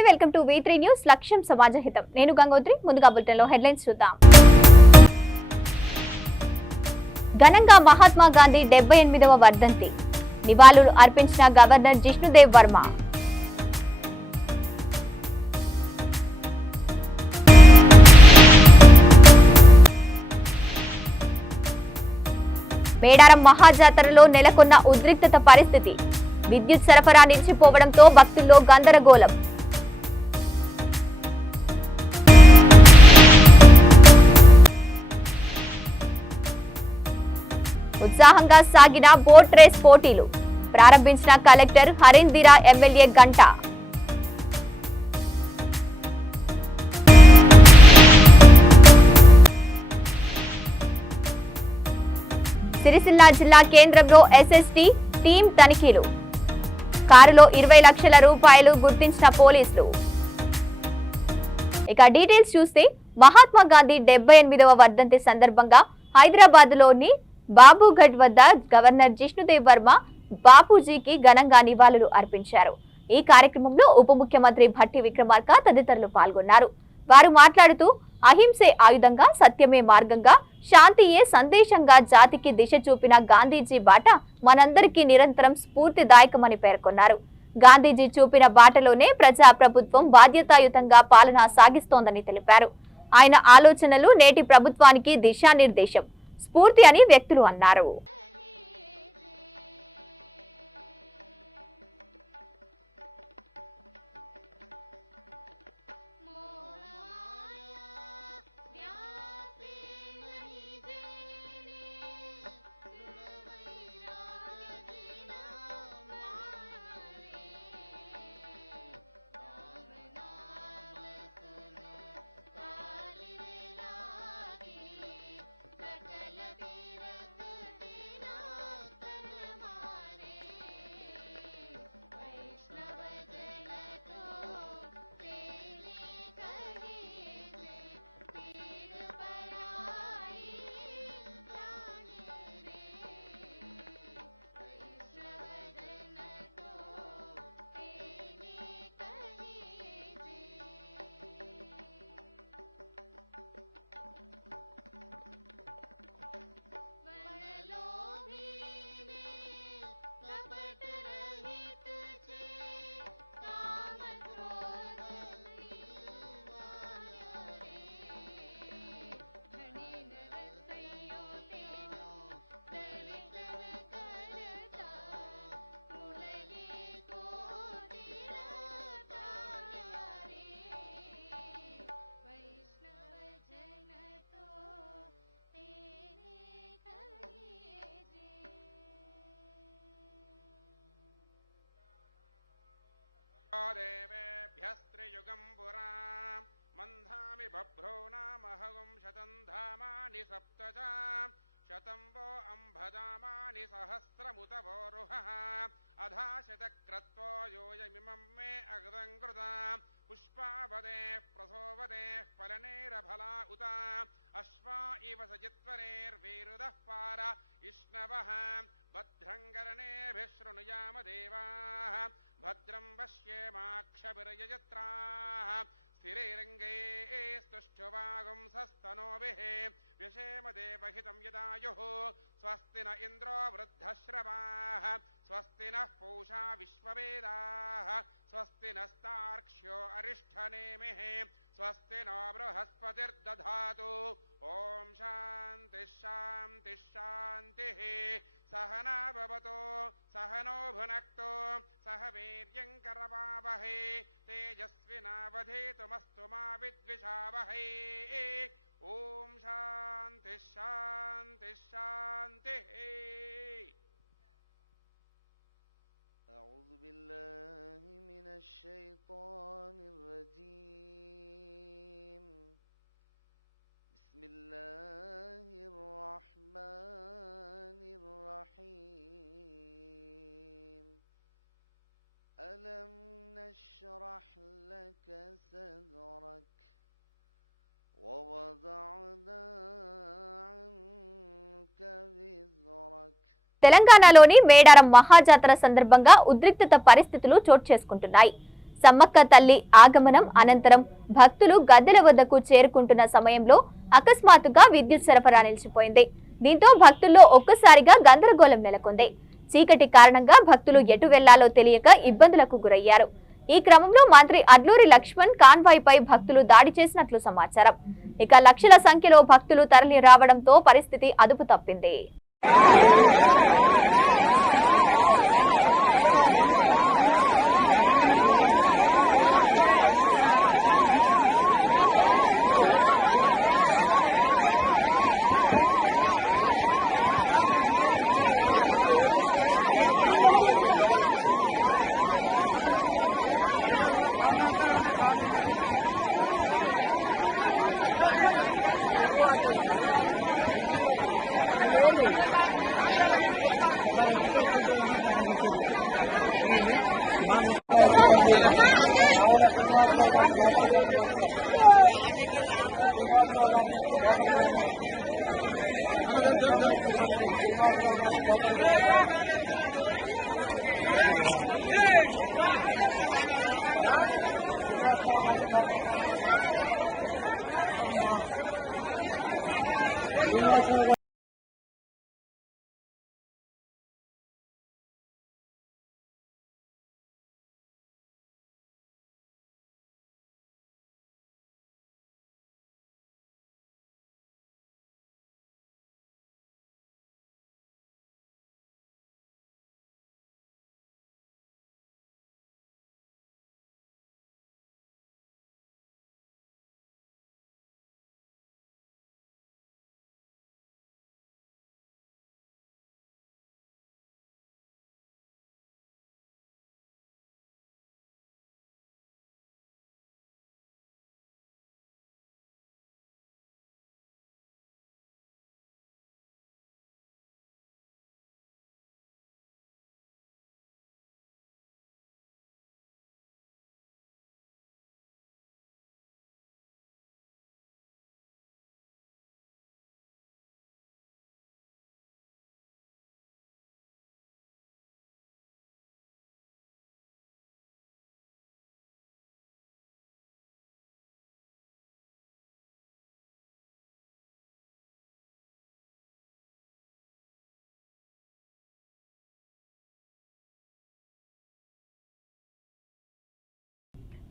నమస్తే, welcome to V3 news. లక్ష్యం సమాజహితం. నేను గంగోత్రి. ముందుగా బులెటిన్లో హెడ్లైన్స్ చూద్దాం. ఘనంగా మహాత్మా గాంధీ 78వ వర్ధంతి నివాళులు అర్పించిన గవర్నర్ జిష్ణుదేవ్ వర్మ. మేడారం మహాజాతరలో నెలకొన్న ఉద్రిక్తత పరిస్థితి. విద్యుత్ సరఫరా నిలిచిపోవడంతో భక్తుల్లో గందరగోళం. ఉత్సాహంగా సాగిన బోట్ రేస్ పోటీలు ప్రారంభించిన కలెక్టర్ హరిందిరా ఎమ్మెల్యే గంట. సిరిసిల్ల జిల్లా కేంద్రంలో SST టీం తనిఖీలు. కారులో 20 లక్షల రూపాయలు గుర్తించిన పోలీసులు. ఇక డీటెయిల్స్ చూస్తే మహాత్మా గాంధీ 78వ వర్ధంతి సందర్భంగా హైదరాబాద్ లోని బాబుఘడ్ వద్ద గవర్నర్ జిష్ణుదేవ్ వర్మ బాపూజీకి ఘనంగా నివాళులు అర్పించారు. ఈ కార్యక్రమంలో ఉప ముఖ్యమంత్రి భట్టి విక్రమార్క తదితరులు పాల్గొన్నారు. వారు మాట్లాడుతూ అహింసే ఆయుధంగా, సత్యమే మార్గంగా, శాంతియే సందేశంగా జాతికి దిశ చూపిన గాంధీజీ బాట మనందరికీ నిరంతరం స్ఫూర్తిదాయకమని పేర్కొన్నారు. గాంధీజీ చూపిన బాటలోనే ప్రజా ప్రభుత్వం బాధ్యతాయుతంగా పాలన సాగిస్తోందని తెలిపారు. ఆయన ఆలోచనలు నేటి ప్రభుత్వానికి దిశానిర్దేశం, స్ఫూర్తి అని వ్యక్తులు అన్నారు. देवेभ्यस्त्रियुगं पुरा मन्धामि बभ्रो नामहगुं शतं धामानि सप्त च शतं वो अम्भजामानि सहस्रमुत वोरुहः अधाशतक्रत्वो योजमिमं मे अग्रं कृता पुष्पावदेः प्रसोवदेः फलनेरफला उत अश्वा इव सजित्वरेर्वीरुदः पार इष्णवः भद्रं कर्णेभिः शृणुयाम देवाः भद्रं पश्येमाक्षभिर्यजत्राः स्थिरैरङ्गैः स्तुष्टुवागुंसस्तनोभिः व्यशेम देवहितं यदायुः स्वस्ति न इन्द्रो वृद्धश्रवाः स्वस्ति नः पूषा विश्ववेदाः स्वस्ति नस्तार्क्ष्यो अरिष्ठनेमिः स्वस्ति नो बृहस्पतिर्दधातु ॐ शान्तिः शान्तिः शान्तिः सहना भवतु सहनो भुनक्तु सह वीर्यं करवावहै तेजस्विनावधीतुमस्तु मा विद्विषावहै ॐ शान्तिः शान्तिः शान्तिः। أعوذ بالله من الشيطان الرجيم. بسم الله الرحمن الرحيم. ألم نشرح لك صدرك ووضعنا عنك وزرك. తెలంగాణలోని మేడారం మహాజాతర సందర్భంగా ఉద్రిక్తత పరిస్థితులు చోటు చేసుకుంటున్నాయి. సమ్మక్క తల్లి ఆగమనం అనంతరం భక్తులు గద్దెల వద్దకు చేరుకుంటున్న సమయంలో అకస్మాత్తుగా విద్యుత్ సరఫరా నిలిచిపోయింది. దీంతో భక్తుల్లో ఒక్కసారిగా గందరగోళం నెలకొంది. చీకటి కారణంగా భక్తులు ఎటు వెళ్లాలో తెలియక ఇబ్బందులకు గురయ్యారు. ఈ క్రమంలో మంత్రి అడ్లూరి లక్ష్మణ్ కాన్వాయ్ పై భక్తులు దాడి చేసినట్లు సమాచారం. ఇక లక్షల సంఖ్యలో భక్తులు తరలి రావడంతో పరిస్థితి అదుపు తప్పింది.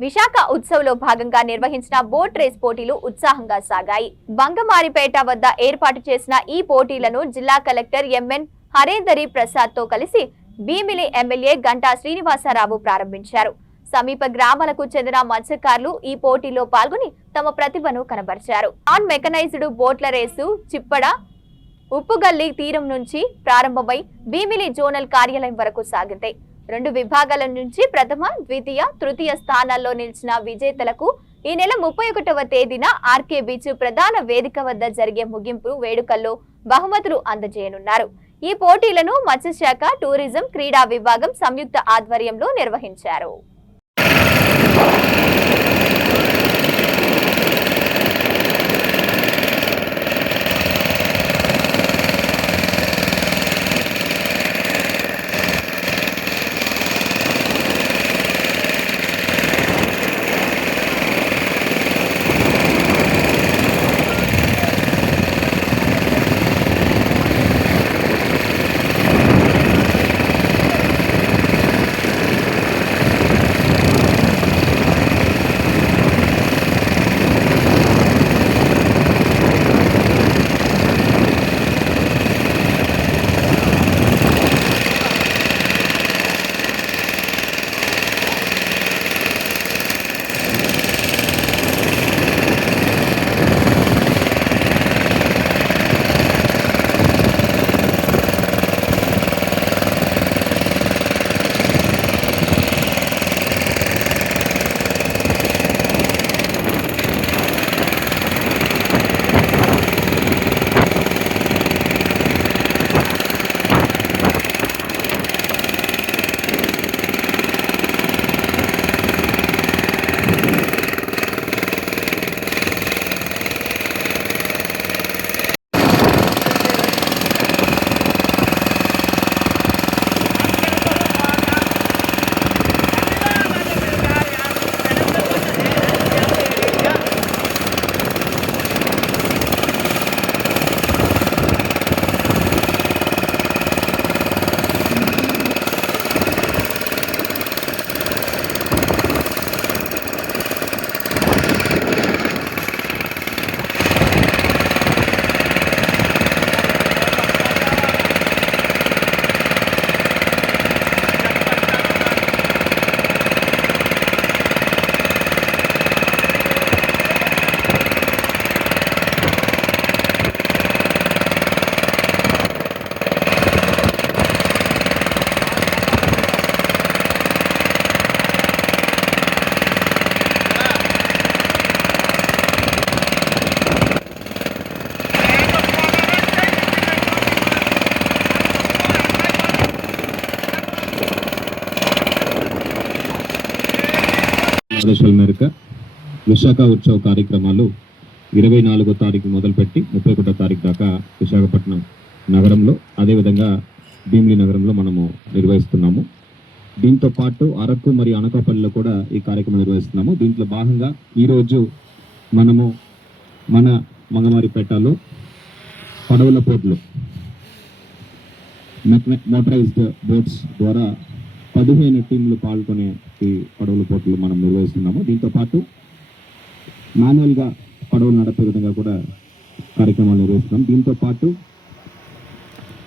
విశాఖ ఉత్సవ్లో భాగంగా నిర్వహించిన బోట్ రేస్ పోటీలు ఉత్సాహంగా సాగాయి. బంగమారిపేట వద్ద ఏర్పాటు చేసిన ఈ పోటీలను జిల్లా కలెక్టర్ ఎంఎన్ హరేందరి ప్రసాద్ తో కలిసి భీమిలి ఎమ్మెల్యే గంటా శ్రీనివాసరావు ప్రారంభించారు. సమీప గ్రామాలకు చెందిన మత్స్యకారులు ఈ పోటీలో పాల్గొని తమ ప్రతిభను కనబరిచారు. నాన్ మెకనైజ్డ్ బోట్ల రేసు చిప్పడ ఉప్పుగల్లి తీరం నుంచి ప్రారంభమై భీమిలి జోనల్ కార్యాలయం వరకు సాగింది. 2 విభాగాల నుంచి ప్రథమ, ద్వితీయ, తృతీయ స్థానాల్లో నిలిచిన విజేతలకు ఈ నెల 31వ తేదీన ఆర్కే బీచ్ ప్రధాన వేదిక వద్ద జరిగే ముగింపు వేడుకల్లో బహుమతులు అందజేయనున్నారు. ఈ పోటీలను మత్స్యశాఖ, టూరిజం, క్రీడా విభాగం సంయుక్త ఆధ్వర్యంలో నిర్వహించారు. ఆదేశాల మేరకు విశాఖ ఉత్సవ కార్యక్రమాలు 24వ తారీఖు మొదలుపెట్టి 31వ తారీఖు దాకా విశాఖపట్నం నగరంలో, అదేవిధంగా భీమిలి నగరంలో మనము నిర్వహిస్తున్నాము. దీంతో పాటు అరకు మరియు అనకాపల్లిలో కూడా ఈ కార్యక్రమం నిర్వహిస్తున్నాము. దీంట్లో భాగంగా ఈరోజు మనము మన మంగమారిపేటలో పడవల పోర్టులో మోటరైజ్డ్ బోట్స్ ద్వారా 15 టీంలు పాల్గొనే ఈ పడవల పోర్టులు మనం నిర్వహిస్తున్నాము. దీంతో పాటు మాన్యువల్గా పడవలు నడిపే విధంగా కూడా కార్యక్రమాలు నిర్వహిస్తున్నాం. దీంతో పాటు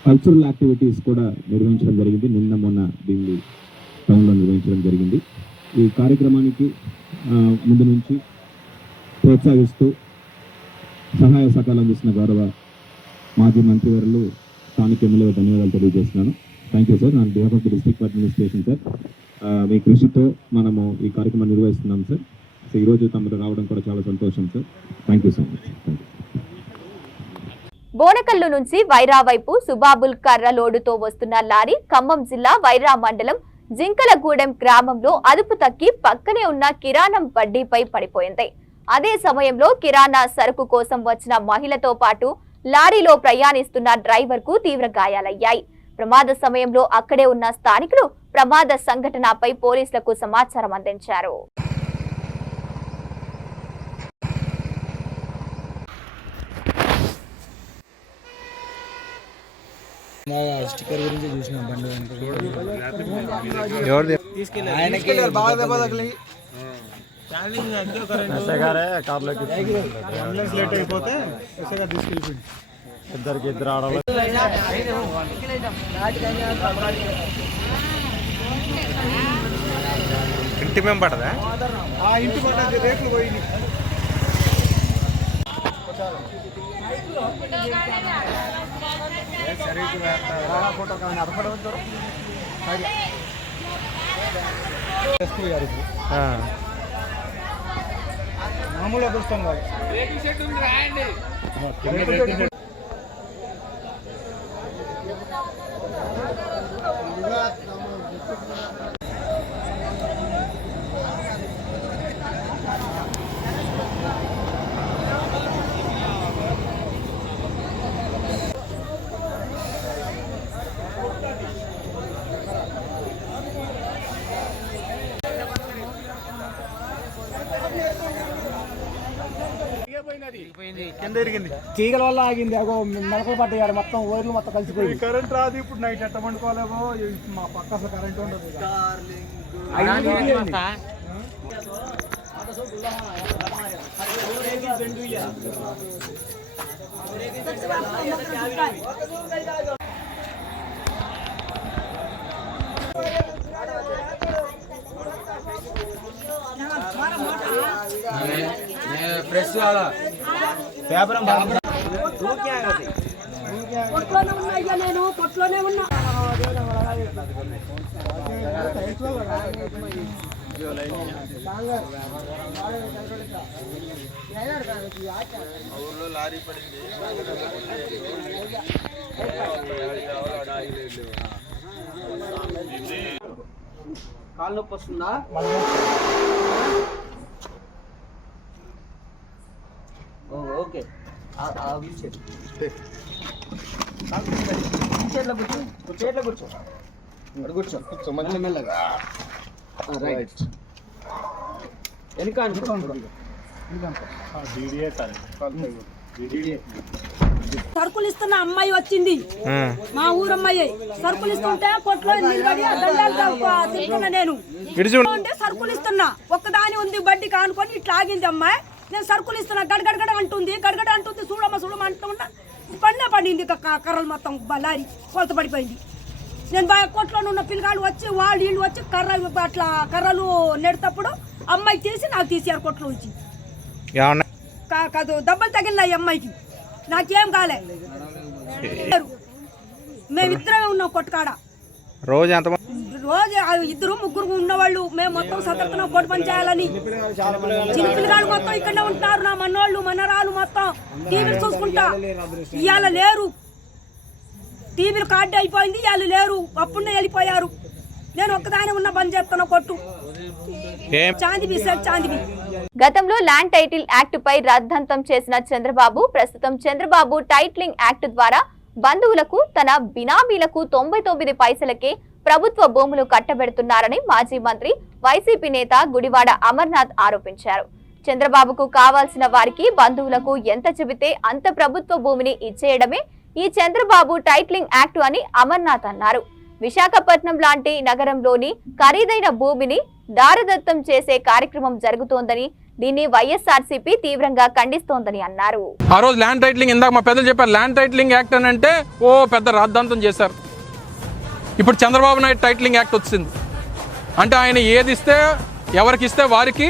కల్చరల్ యాక్టివిటీస్ కూడా నిర్వహించడం జరిగింది. నిన్న మొన్న దీన్ని టౌన్లో నిర్వహించడం జరిగింది. ఈ కార్యక్రమానికి ముందు నుంచి ప్రోత్సహిస్తూ సహాయ సహకారాలు అందిస్తున్న గౌరవ మాజీ మంత్రివర్యులు స్థానిక ఎమ్మెల్యే ధన్యవాదాలు తెలియజేస్తున్నాను. Thank you sir. నా behalf of the district administration sir, మీ కృషితో మనము ఈ కార్యక్రమం నిర్వహిస్తున్నాం సార్. సో ఈరోజు తమరు రావడం కూడా చాలా సంతోషం sir. Thank you so much. Bonakallu నుంచి వైరా వైపు సుబాబుల్ కర్ర లోడుతో వస్తున్న లారీ ఖమ్మం జిల్లా వైరా మండలం జింకలగూడెం గ్రామంలో అదుపు తక్కి పక్కనే ఉన్న కిరాణం బడ్డీపై పడిపోయింది. అదే సమయంలో కిరాణా సరుకు కోసం వచ్చిన మహిళతో పాటు లారీలో ప్రయాణిస్తున్న డ్రైవర్ కు తీవ్ర గాయాలయ్యాయి. ప్రమాద సమయంలో అక్కడే ఉన్న స్థానికులు ప్రమాద సంఘటనపై పోలీసులకు సమాచారం అందించారు. స్టిక్కర్ గురించి చూసినాం బండి అంబులెన్స్ లేట్ అయిపోతే ఎస్ఐ గారు తీసుకెళ్ళిపోయింది. ఇద్దరు ఆడాలి. ఇంటి మేము పడదా? ఇంటి పడ్డది, రేకులు పోయింది. ఫోటో కానీ అదపడపోయారు. మామూలు అదృష్టం కాదు. తీగల వల్ల ఆగింది. అగో మెలకలు పట్టారు, మొత్తం వైర్లు మొత్తం కలిసిపోయింది. కరెంట్ రాదు. ఇప్పుడు నైట్ ఎట్ట పండుకోలేమో. మా పక్క అసలు కరెంట్ ఉండదు. కొట్లోనే ఉన్నా అయ్యా, నేను కొట్లోనే ఉన్నా. కాళ్ళు నొప్పి వస్తుందా? ఓకే, చేతిలో కూర్చో, చేతిలో కూర్చో, కూర్చో మెల్లగా. రైట్, వెనక సరుకులు ఇస్తున్న అమ్మాయి వచ్చింది, మా ఊరు అమ్మాయి. సరుకులు ఇస్తుంటే కొట్లో తింటున్నా నేను. సరుకులు ఇస్తున్నా, ఒక్కదాని ఉంది బడ్డీ కానుకొని ఇట్లా ఆగింది అమ్మాయి. నేను సరుకులు ఇస్తున్నా, గడగడగడ అంటుంది, గడగడ అంటుంది, చూడమ్మ చూడమ్మ అంటున్నా. పడింది కర్రలు మొత్తం, లారీ కొలత పడిపోయింది. నేను బాగా కొట్లో ఉన్న పిల్లగాళ్ళు వచ్చి వీళ్ళు వచ్చి అట్లా కర్రలు నెడతప్పుడు అమ్మాయి తీసి నాకు తీసారు కొట్లో నుంచి. కాదు, దెబ్బలు తగిలినాయి అమ్మాయికి, నాకేం కాలే. మేమిద్దరమే ఉన్నాం కొట్టుకాడ. రోజు ఇద్దరు ముగ్గురు ఉన్నవాళ్ళు. మేము మొత్తం సతర్కన కొట్టు పని చేయాలని. చిన్న పిల్లగాళ్ళు మొత్తం ఇక్కడ ఉంటున్నారు, నా మనోళ్ళు మనరాలు మొత్తం టీవీలు చూసుకుంటా. ఇవాళ లేరు, టీవీలు కార్డు అయిపోయింది, ఇవాళ లేరు, అప్పుడే వెళ్ళిపోయారు. నేను ఒక్కదాని ఉన్న పని చేస్తున్నా కొట్టు. చాందిబి సార్ చాందిబి. గతంలో ల్యాండ్ టైటిల్ యాక్ట్ పై రాద్ధాంతం చేసిన చంద్రబాబు ప్రస్తుతం చంద్రబాబు టైటిలింగ్ యాక్ట్ ద్వారా బంధువులకు తన బినామీలకు 99 పైసలకే ప్రభుత్వ భూములు కట్టబెడుతున్నారని మాజీ మంత్రి వైసీపీ నేత గుడివాడ అమర్నాథ్ ఆరోపించారు. చంద్రబాబుకు కావాల్సిన వారికి బంధువులకు ఎంత చెబితే అంత ప్రభుత్వ భూమిని ఇచ్చేయడమే ఈ చంద్రబాబు టైటిలింగ్ యాక్ట్ అని అమర్నాథ్ అన్నారు. విశాఖపట్నం లాంటి నగరంలోని ఖరీదైన భూమిని దారదత్తం చేసే కార్యక్రమం జరుగుతోందని, దీన్ని వైఎస్ఆర్సీపీ తీవ్రంగా ఖండిస్తోందని అన్నారు. ఆ రోజు ల్యాండ్ టైటిలింగ్, ఇందాక మా పెద్దలు చెప్పారు, ల్యాండ్ టైటిలింగ్ యాక్ట్ అని అంటే పెద్ద రాద్ధాంతం చేశారు. ఇప్పుడు చంద్రబాబు నాయుడు టైటిలింగ్ యాక్ట్ వచ్చింది అంటే ఆయన ఏది ఇస్తే ఎవరికి ఇస్తే వారికి,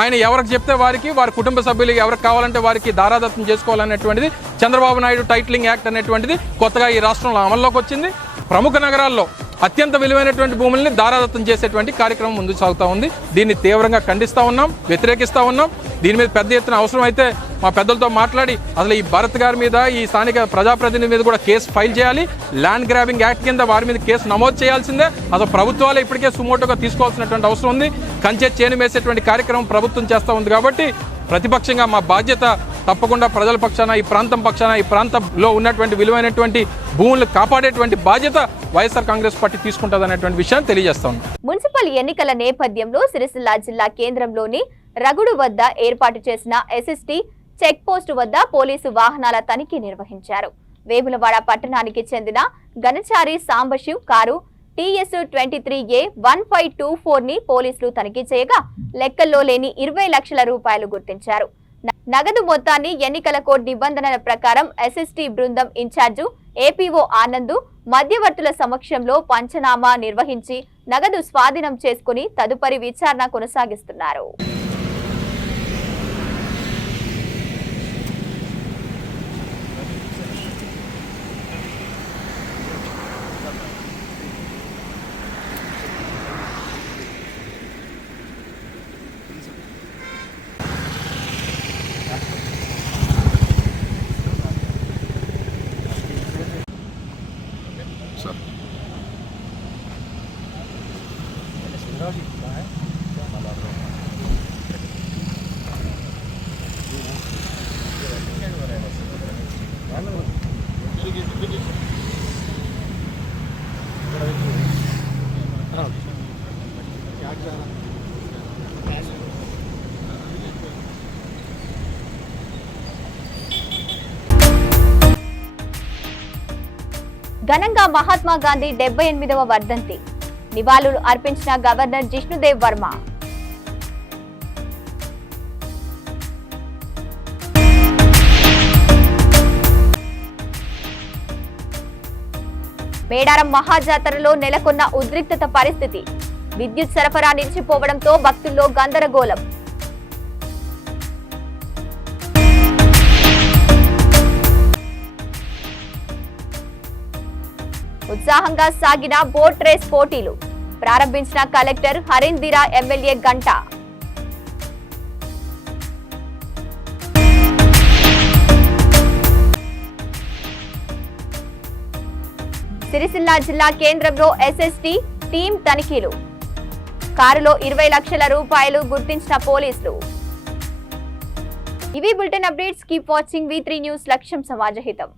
ఆయన ఎవరికి చెప్తే వారికి, వారి కుటుంబ సభ్యులకి ఎవరికి కావాలంటే వారికి దారాదత్తం చేసుకోవాలనేటువంటిది చంద్రబాబు నాయుడు టైటిలింగ్ యాక్ట్ అనేటువంటిది కొత్తగా ఈ రాష్ట్రంలో అమల్లోకి వచ్చింది. ప్రముఖ నగరాల్లో అత్యంత విలువైనటువంటి భూముల్ని దారాదత్తం చేసేటువంటి కార్యక్రమం ముందుకు సాగుతూ ఉంది. దీన్ని తీవ్రంగా ఖండిస్తూ ఉన్నాం, వ్యతిరేకిస్తూ ఉన్నాం. దీని మీద పెద్ద ఎత్తున అవసరం అయితే మా పెద్దలతో మాట్లాడి అసలు ఈ భరత్ గారి మీద, ఈ స్థానిక ప్రజాప్రతినిధి మీద కూడా కేసు ఫైల్ చేయాలి. ల్యాండ్ గ్రాబింగ్ యాక్ట్ కింద వారి మీద కేసు నమోదు చేయాల్సిందే. అసలు ప్రభుత్వాలు ఇప్పటికే సుమోటోగా తీసుకోవాల్సినటువంటి అవసరం ఉంది. కంచె చేను వేసేటువంటి కార్యక్రమం ప్రభుత్వం చేస్తూ ఉంది. కాబట్టి ప్రతిపక్షంగా మా బాధ్యత తప్పకుండా ప్రజల పక్షాన, ఈ ప్రాంతం పక్షాన, ఈ ప్రాంతంలో ఉన్నటువంటి విలువైనటువంటి భూములు కాపాడేటువంటి బాధ్యత వైఎస్ఆర్ కాంగ్రెస్ పార్టీ తీసుకుంటుందనేటువంటి విషయాన్ని తెలియజేస్తాం. మున్సిపల్ ఎన్నికల నేపథ్యంలో సిరిసిల్ల జిల్లా కేంద్రంలోని రగుడు వద్ద ఏర్పాటు చేసిన ఎస్ఎస్టీ చెక్ పోస్టు వద్ద పోలీసు వాహనాల తనిఖీ నిర్వహించారు. వేములవాడ పట్టణానికి చెందిన గణచారి సాంబశివ్ కారు TS23A1524 ని పోలీసులు తనిఖీ చేయగా లెక్కల్లో లేని 20 లక్షల రూపాయలు గుర్తించారు. నగదు మొత్తాన్ని ఎన్నికల కోడ్ నిబంధనల ప్రకారం ఎస్ఎస్టీ బృందం ఇన్ఛార్జు ఏపీఓ ఆనంద్ మధ్యవర్తుల సమక్షంలో పంచనామా నిర్వహించి నగదు స్వాధీనం చేసుకుని తదుపరి విచారణ కొనసాగిస్తున్నారు. ఘనంగా మహాత్మా గాంధీ 78వ వర్ధంతి నివాళులు అర్పించిన గవర్నర్ జిష్ణుదేవ్ వర్మ. మేడారం మహాజాతరలో నెలకొన్న ఉద్రిక్తత పరిస్థితి. విద్యుత్ సరఫరా నిలిచిపోవడంతో భక్తుల్లో గందరగోళం. ఉత్సాహంగా సాగిన బోట్ రేస్ పోటీలు ప్రారంభించిన కలెక్టర్ హరిందిరా ఎమ్మెల్యే గంట. సిరిసిల్ల జిల్లా కేంద్రంలో ఎస్ఎస్టీ టీం తనిఖీలు. కారులో 20 లక్షల రూపాయలు గుర్తించిన పోలీసులు. ఇవి bulletin updates. Keep watching V3 news. లక్ష్యం సమాజహితం.